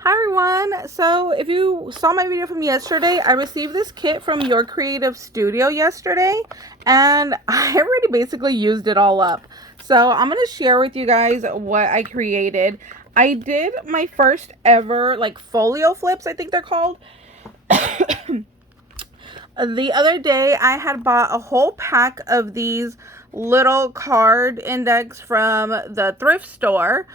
Hi everyone! So if you saw my video from yesterday, I received this kit from Your Creative Studio yesterday and I already basically used it all up. So I'm going to share with you guys what I created. I did my first ever like folio flips, I think they're called. The other day I had bought a whole pack of these little card index from the thrift store.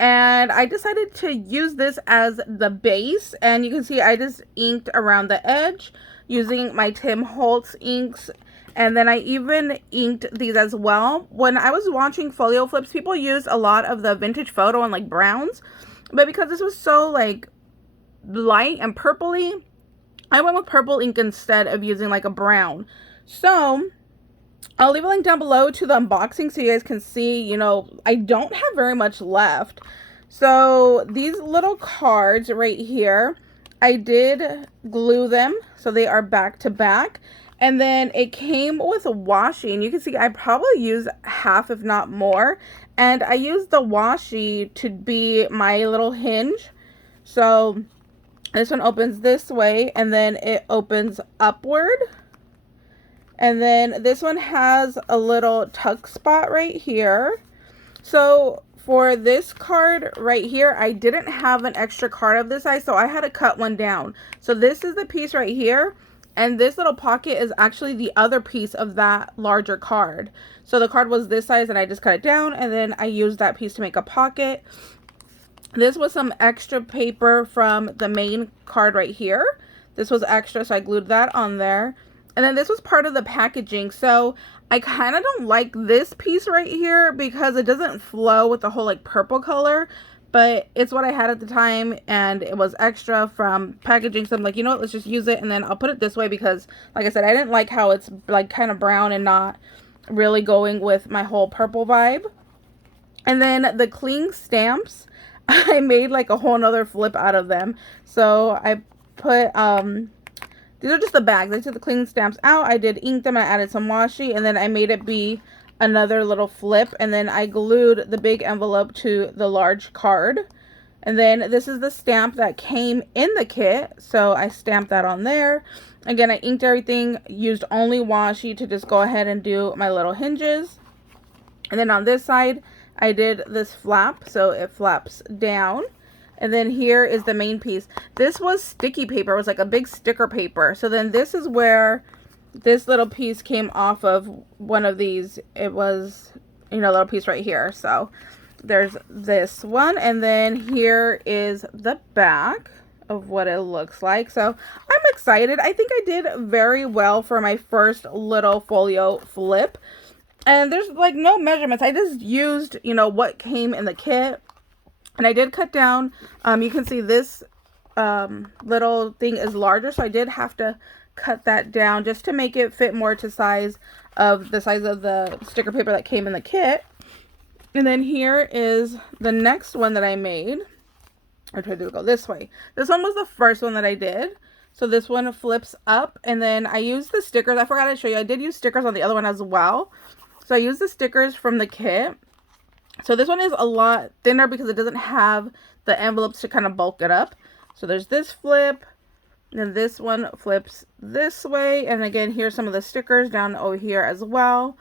And I decided to use this as the base, and you can see I just inked around the edge using my Tim Holtz inks, and then I even inked these as well. When I was watching folio flips, people used a lot of the vintage photo and like browns, but because this was so like light and purpley, I went with purple ink instead of using like a brown. So I'll leave a link down below to the unboxing so you guys can see, you know, I don't have very much left. So these little cards right here, I did glue them so they are back to back. And then it came with a washi, and you can see I probably used half if not more. And I used the washi to be my little hinge. So this one opens this way and then it opens upward. And then this one has a little tuck spot right here. So for this card right here, I didn't have an extra card of this size, so I had to cut one down. So this is the piece right here, and this little pocket is actually the other piece of that larger card. So the card was this size and I just cut it down, and then I used that piece to make a pocket. This was some extra paper from the main card right here. This was extra, so I glued that on there. And then this was part of the packaging. So I kind of don't like this piece right here because it doesn't flow with the whole like purple color. But it's what I had at the time and it was extra from packaging. So I'm like, you know what, let's just use it. And then I'll put it this way because, like I said, I didn't like how it's like kind of brown and not really going with my whole purple vibe. And then the cling stamps, I made like a whole nother flip out of them. So I put, these are just the bags. I took the cling stamps out. I did ink them. I added some washi. And then I made it be another little flip. And then I glued the big envelope to the large card. And then this is the stamp that came in the kit. So I stamped that on there. Again, I inked everything. Used only washi to just go ahead and do my little hinges. And then on this side, I did this flap. So it flaps down. And then here is the main piece. This was sticky paper. It was like a big sticker paper. So then this is where this little piece came off of one of these. It was, you know, a little piece right here. So there's this one. And then here is the back of what it looks like. So I'm excited. I think I did very well for my first little folio flip. And there's like no measurements. I just used, you know, what came in the kit. And I did cut down, you can see this little thing is larger, so I did have to cut that down just to make it fit more to the size of the sticker paper that came in the kit. And then here is the next one that I made. I tried to go this way. This one was the first one that I did. So this one flips up, and then I used the stickers. I forgot to show you. I did use stickers on the other one as well. So I used the stickers from the kit. So this one is a lot thinner because it doesn't have the envelopes to kind of bulk it up. So there's this flip, and then this one flips this way. And again, here's some of the stickers down over here as well.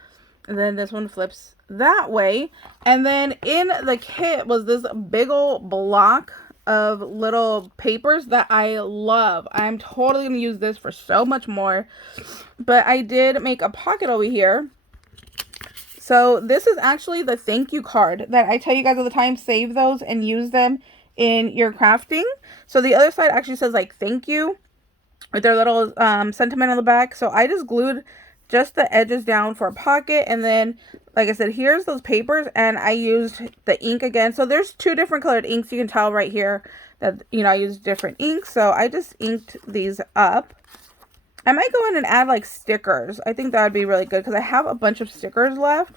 And then this one flips that way. And then in the kit was this big old block of little papers that I love. I'm totally going to use this for so much more. But I did make a pocket over here. So this is actually the thank you card that I tell you guys all the time, save those and use them in your crafting. So the other side actually says like thank you with their little sentiment on the back. So I just glued just the edges down for a pocket. And then, like I said, here's those papers, and I used the ink again. So there's two different colored inks. You can tell right here that, you know, I used different inks. So I just inked these up. I might go in and add like stickers. I think that would be really good because I have a bunch of stickers left.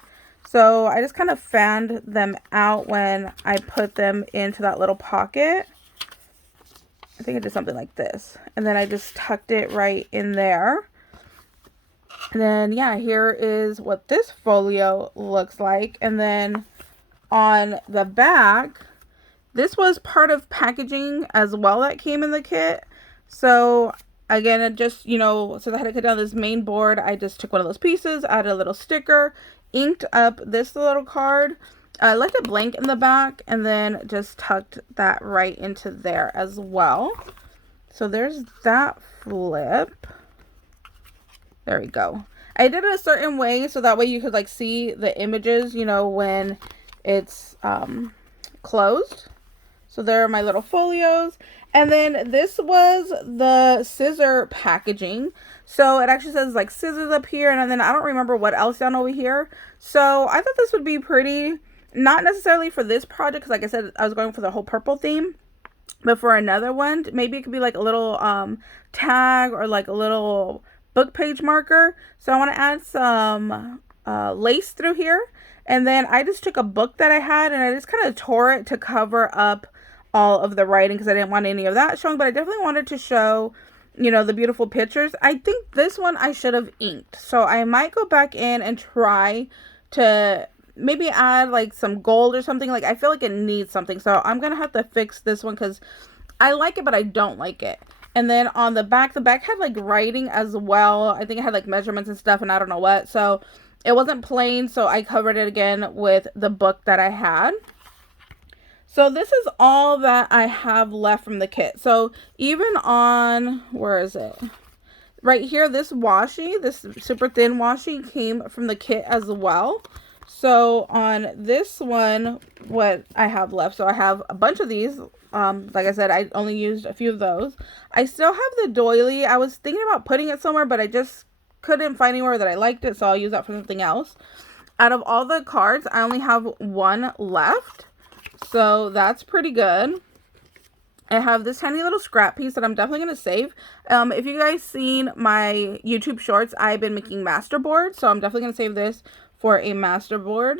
So I just kind of fanned them out when I put them into that little pocket. I think I did something like this. And then I just tucked it right in there. And then, yeah, here is what this folio looks like. And then on the back, This was part of packaging as well that came in the kit. So again, it just, you know, since I had to cut down this main board, I just took one of those pieces, added a little sticker, inked up this little card. I left it blank in the back and then just tucked that right into there as well. So there's that flip. There we go. I did it a certain way so that way you could like see the images, you know, when it's closed. So there are my little folios. And then this was the scissor packaging. So it actually says like scissors up here, and then I don't remember what else down over here. So I thought this would be pretty, not necessarily for this project, because like I said, I was going for the whole purple theme. But for another one, maybe it could be like a little tag or like a little book page marker. So I want to add some lace through here. And then I just took a book that I had and I just kind of tore it to cover up all of the writing because I didn't want any of that showing. But I definitely wanted to show, you know, the beautiful pictures. I think this one I should have inked. So I might go back in and try to maybe add like some gold or something. Like I feel like it needs something. So I'm going to have to fix this one because I like it, but I don't like it. And then on the back had like writing as well. I think it had like measurements and stuff and I don't know what. So it wasn't plain. So I covered it again with the book that I had. So this is all that I have left from the kit. So even on, where is it? Right here, this washi, this super thin washi came from the kit as well. So on this one, what I have left, so I have a bunch of these. Like I said, I only used a few of those. I still have the doily. I was thinking about putting it somewhere, but I just couldn't find anywhere that I liked it, so I'll use that for something else. Out of all the cards, I only have one left, so that's pretty good. I have this tiny little scrap piece that I'm definitely going to save. If you guys seen my YouTube shorts, I've been making masterboards, so I'm definitely going to save this for a masterboard.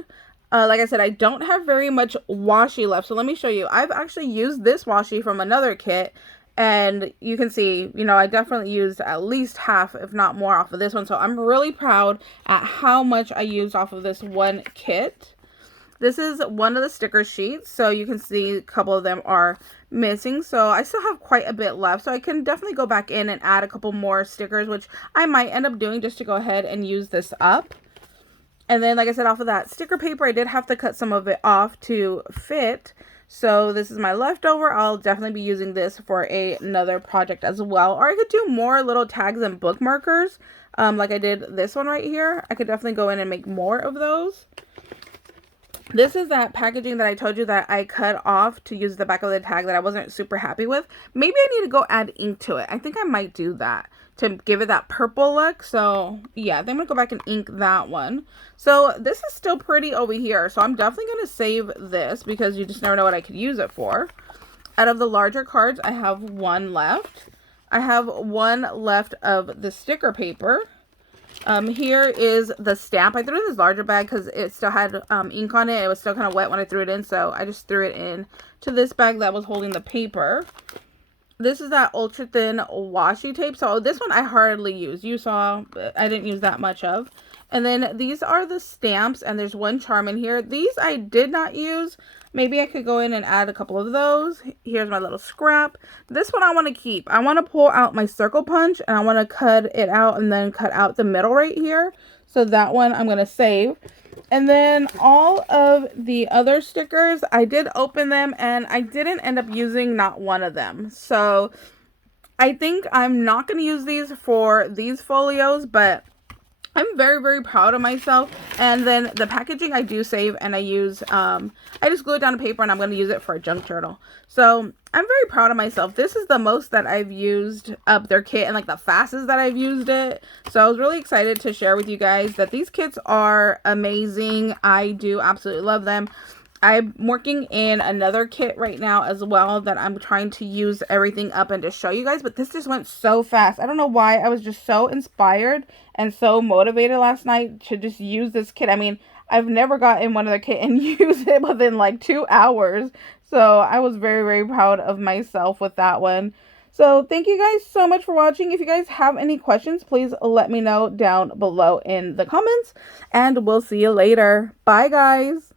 Like I said, I don't have very much washi left, so let me show you. I've actually used this washi from another kit, and you can see, you know, I definitely used at least half, if not more, off of this one. So I'm really proud at how much I used off of this one kit. This is one of the sticker sheets, so you can see a couple of them are missing. So I still have quite a bit left, so I can definitely go back in and add a couple more stickers, which I might end up doing just to go ahead and use this up. And then, like I said, off of that sticker paper, I did have to cut some of it off to fit. So this is my leftover. I'll definitely be using this for another project as well. Or I could do more little tags and bookmarkers, like I did this one right here. I could definitely go in and make more of those. This is that packaging that I told you that I cut off to use the back of the tag that I wasn't super happy with. Maybe I need to go add ink to it. I think I might do that to give it that purple look. So yeah, I think I'm gonna go back and ink that one. So this is still pretty over here. So I'm definitely gonna save this because you just never know what I could use it for. Out of the larger cards, I have one left. I have one left of the sticker paper. Here is the stamp. I threw it in this larger bag because it still had ink on it. It was still kind of wet when I threw it in, so I just threw it in to this bag that was holding the paper. This is that ultra thin washi tape. So this one I hardly use. You saw I didn't use that much of. And then these are the stamps, and there's one charm in here. These I did not use. Maybe I could go in and add a couple of those. Here's my little scrap. This one I want to keep. I want to pull out my circle punch, and I want to cut it out and then cut out the middle right here. So that one I'm going to save. And then all of the other stickers, I did open them, and I didn't end up using not one of them. So I think I'm not going to use these for these folios, but I'm very, very proud of myself. And then the packaging I do save, and I use, I just glue it down to paper, and I'm going to use it for a junk journal. So I'm very proud of myself. This is the most that I've used up their kit, and like the fastest that I've used it. So I was really excited to share with you guys that these kits are amazing. I do absolutely love them. I'm working in another kit right now as well that I'm trying to use everything up and to show you guys, but this just went so fast. I don't know why. I was just so inspired and so motivated last night to just use this kit. I mean, I've never gotten one other kit and used it within like 2 hours. So I was very, very proud of myself with that one. So thank you guys so much for watching. If you guys have any questions, please let me know down below in the comments, and we'll see you later. Bye guys.